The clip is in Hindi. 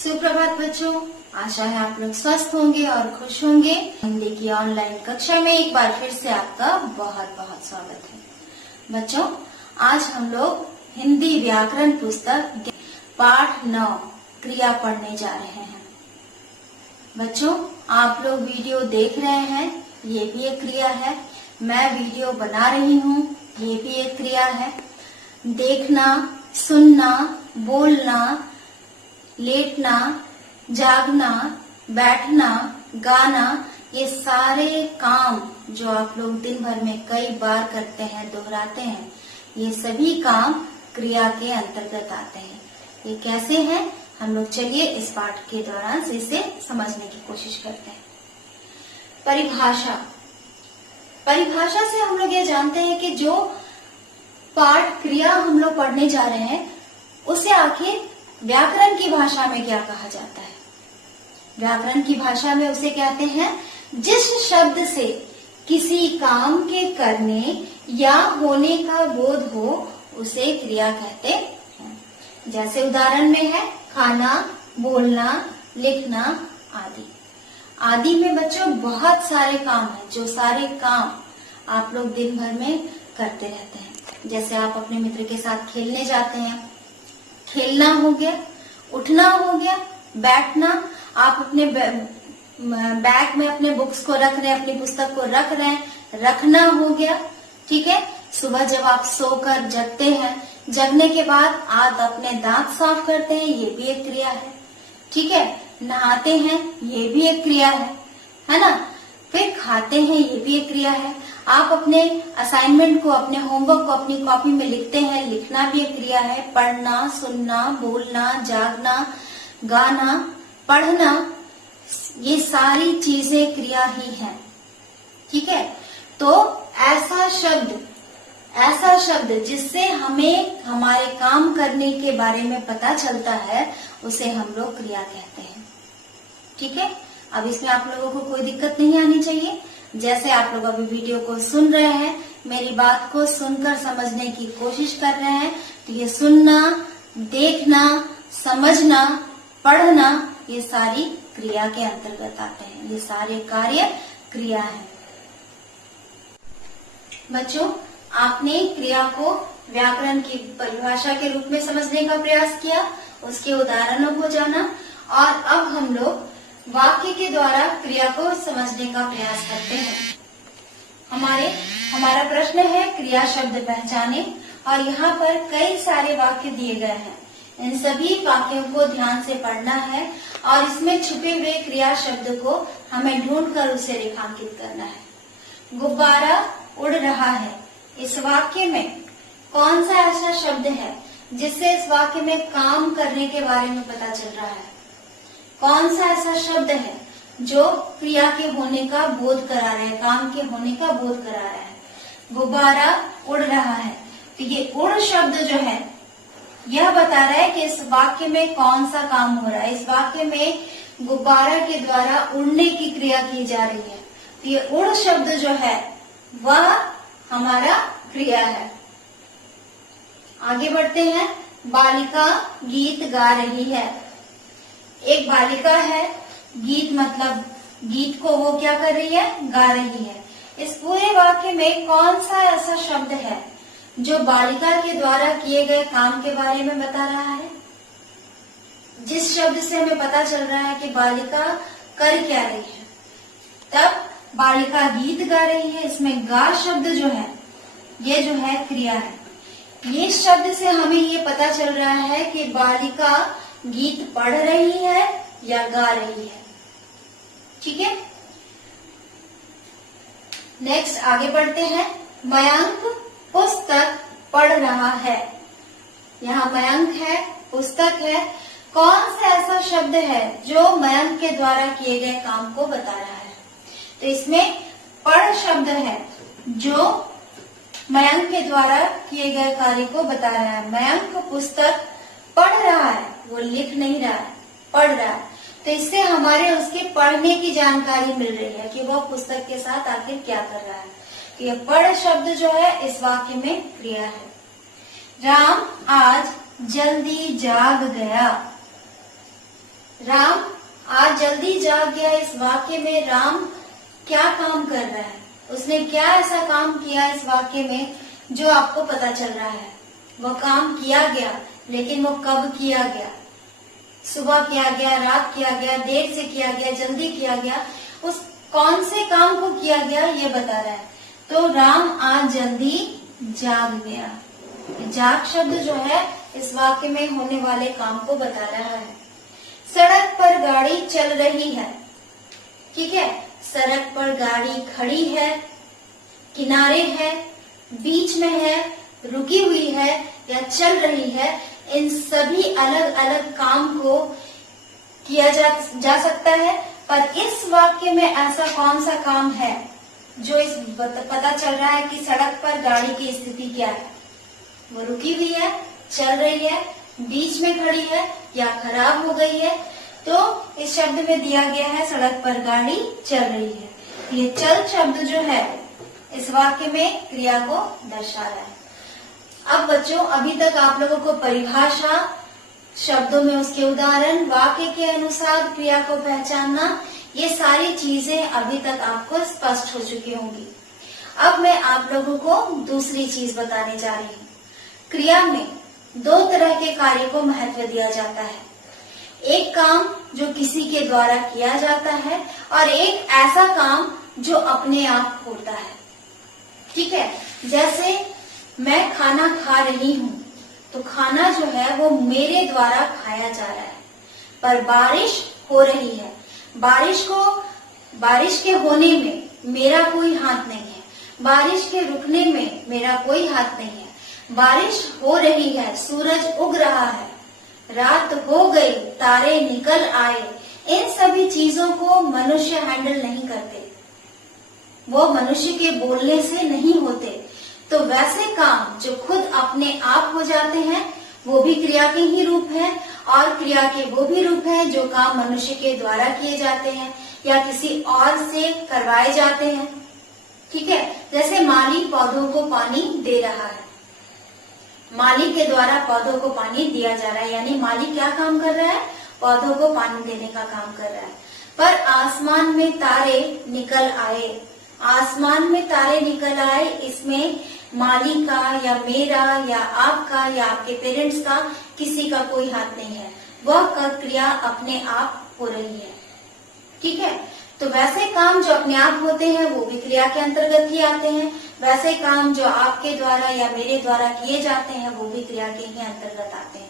सुप्रभात बच्चों, आशा है आप लोग स्वस्थ होंगे और खुश होंगे। हिंदी की ऑनलाइन कक्षा में एक बार फिर से आपका बहुत बहुत स्वागत है। बच्चों, आज हम लोग हिंदी व्याकरण पुस्तक पाठ 9 क्रिया पढ़ने जा रहे हैं। बच्चों, आप लोग वीडियो देख रहे हैं, ये भी एक क्रिया है। मैं वीडियो बना रही हूँ, ये भी एक क्रिया है। देखना, सुनना, बोलना, लेटना, जागना, बैठना, गाना, ये सारे काम जो आप लोग दिन भर में कई बार करते हैं, दोहराते हैं, ये सभी काम क्रिया के अंतर्गत आते हैं। ये कैसे हैं, हम लोग चलिए इस पाठ के दौरान इसे समझने की कोशिश करते हैं। परिभाषा से हम लोग ये जानते हैं कि जो पाठ क्रिया हम लोग पढ़ने जा रहे हैं उसे आखिर व्याकरण की भाषा में क्या कहा जाता है। व्याकरण की भाषा में उसे कहते हैं जिस शब्द से किसी काम के करने या होने का बोध हो उसे क्रिया कहते हैं। जैसे उदाहरण में है खाना, बोलना, लिखना आदि। आदि में बच्चों बहुत सारे काम हैं, जो सारे काम आप लोग दिन भर में करते रहते हैं। जैसे आप अपने मित्र के साथ खेलने जाते हैं, खेलना हो गया, उठना हो गया, बैठना, आप अपने बैग में अपने बुक्स को रख रहे हैं, अपनी पुस्तक को रख रहे हैं, रखना हो गया। ठीक है। सुबह जब आप सोकर जगते हैं, जगने के बाद आप अपने दांत साफ करते हैं, ये भी एक क्रिया है। ठीक है। नहाते हैं, ये भी एक क्रिया है ना। फिर खाते हैं, ये भी एक क्रिया है। आप अपने असाइनमेंट को, अपने होमवर्क को अपनी कॉपी में लिखते हैं, लिखना भी एक क्रिया है। पढ़ना, सुनना, बोलना, जागना, गाना, पढ़ना, ये सारी चीजें क्रिया ही हैं। ठीक है। तो ऐसा शब्द जिससे हमें हमारे काम करने के बारे में पता चलता है उसे हम लोग क्रिया कहते हैं। ठीक है। अब इसमें आप लोगों को कोई दिक्कत नहीं आनी चाहिए। जैसे आप लोग अभी वीडियो को सुन रहे हैं, मेरी बात को सुनकर समझने की कोशिश कर रहे हैं, तो ये सुनना, देखना, समझना, पढ़ना, ये सारी क्रिया के अंतर्गत आते हैं। ये सारे कार्य क्रिया है। बच्चों, आपने क्रिया को व्याकरण की परिभाषा के रूप में समझने का प्रयास किया, उसके उदाहरणों को जाना, और अब हम लोग वाक्य के द्वारा क्रिया को समझने का प्रयास करते हैं। हमारा प्रश्न है क्रिया शब्द पहचाने, और यहाँ पर कई सारे वाक्य दिए गए हैं। इन सभी वाक्यों को ध्यान से पढ़ना है और इसमें छुपे हुए क्रिया शब्द को हमें ढूंढकर उसे रेखांकित करना है। गुब्बारा उड़ रहा है, इस वाक्य में कौन सा ऐसा शब्द है जिससे इस वाक्य में काम करने के बारे में पता चल रहा है? कौन सा ऐसा शब्द है जो क्रिया के होने का बोध करा रहा है, काम के होने का बोध करा रहा है? गुब्बारा उड़ रहा है, तो ये उड़ शब्द जो है यह बता रहा है कि इस वाक्य में कौन सा काम हो रहा है। इस वाक्य में गुब्बारा के द्वारा उड़ने की क्रिया की जा रही है, तो ये उड़ शब्द जो है वह हमारा क्रिया है। आगे बढ़ते हैं। बालिका गीत गा रही है। एक बालिका है, गीत मतलब गीत को वो क्या कर रही है, गा रही है। इस पूरे वाक्य में कौन सा ऐसा शब्द है जो बालिका के द्वारा किए गए काम के बारे में बता रहा है? जिस शब्द से हमें पता चल रहा है कि बालिका कर क्या रही है। तब बालिका गीत गा रही है, इसमें गा शब्द जो है ये जो है क्रिया है। ये शब्द से हमें ये पता चल रहा है कि बालिका गीत पढ़ रही है या गा रही है। ठीक है। नेक्स्ट आगे बढ़ते हैं। मयंक पुस्तक पढ़ रहा है। यहाँ मयंक है, पुस्तक है। कौन सा ऐसा शब्द है जो मयंक के द्वारा किए गए काम को बता रहा है? तो इसमें पढ़ शब्द है जो मयंक के द्वारा किए गए कार्य को बता रहा है। मयंक पुस्तक पढ़ रहा है, वो लिख नहीं रहा है, पढ़ रहा है। तो इससे हमारे उसके पढ़ने की जानकारी मिल रही है कि वह पुस्तक के साथ आखिर क्या कर रहा है। तो ये पढ़ शब्द जो है इस वाक्य में क्रिया है। राम आज जल्दी जाग गया। राम आज जल्दी जाग गया, इस वाक्य में राम क्या काम कर रहा है, उसने क्या ऐसा काम किया इस वाक्य में जो आपको पता चल रहा है। वो काम किया गया, लेकिन वो कब किया गया, सुबह किया गया, रात किया गया, देर से किया गया, जल्दी किया गया, उस कौन से काम को किया गया ये बता रहा है। तो राम आज जल्दी जाग गया। जाग शब्द जो है इस वाक्य में होने वाले काम को बता रहा है। सड़क पर गाड़ी चल रही है, ठीक है, सड़क पर गाड़ी खड़ी है, किनारे है, बीच में है, रुकी हुई है या चल रही है, इन सभी अलग अलग काम को किया जा सकता है। पर इस वाक्य में ऐसा कौन सा काम है जो इस पता चल रहा है कि सड़क पर गाड़ी की स्थिति क्या है, वो रुकी हुई है, चल रही है, बीच में खड़ी है या खराब हो गई है। तो इस शब्द में दिया गया है सड़क पर गाड़ी चल रही है। ये चल शब्द जो है इस वाक्य में क्रिया को दर्शा रहा है। अब बच्चों, अभी तक आप लोगों को परिभाषा, शब्दों में उसके उदाहरण, वाक्य के अनुसार क्रिया को पहचानना, ये सारी चीजें अभी तक आपको स्पष्ट हो चुकी होंगी। अब मैं आप लोगों को दूसरी चीज बताने जा रही हूँ। क्रिया में दो तरह के कार्य को महत्व दिया जाता है। एक काम जो किसी के द्वारा किया जाता है और एक ऐसा काम जो अपने आप होता है, ठीक है। जैसे मैं खाना खा रही हूँ, तो खाना जो है वो मेरे द्वारा खाया जा रहा है। पर बारिश हो रही है, बारिश के होने में मेरा कोई हाथ नहीं है, बारिश के रुकने में मेरा कोई हाथ नहीं है। बारिश हो रही है, सूरज उग रहा है, रात हो गई, तारे निकल आए, इन सभी चीजों को मनुष्य हैंडल नहीं करते, वो मनुष्य के बोलने से नहीं होते। तो वैसे काम जो खुद अपने आप हो जाते हैं वो भी क्रिया के ही रूप है, और क्रिया के वो भी रूप है जो काम मनुष्य के द्वारा किए जाते हैं या किसी और से करवाए जाते हैं, ठीक है। जैसे माली पौधों को पानी दे रहा है, माली के द्वारा पौधों को पानी दिया जा रहा है, यानी माली क्या काम कर रहा है, पौधों को पानी देने का काम कर रहा है। पर आसमान में तारे निकल आए, आसमान में तारे निकल आए, इसमें माली का या मेरा या आपका या आपके पेरेंट्स का किसी का कोई हाथ नहीं है, वह क्रिया अपने आप हो रही है, ठीक है। तो वैसे काम जो अपने आप होते हैं वो भी क्रिया के अंतर्गत ही आते हैं, वैसे काम जो आपके द्वारा या मेरे द्वारा किए जाते हैं वो भी क्रिया के ही अंतर्गत आते हैं।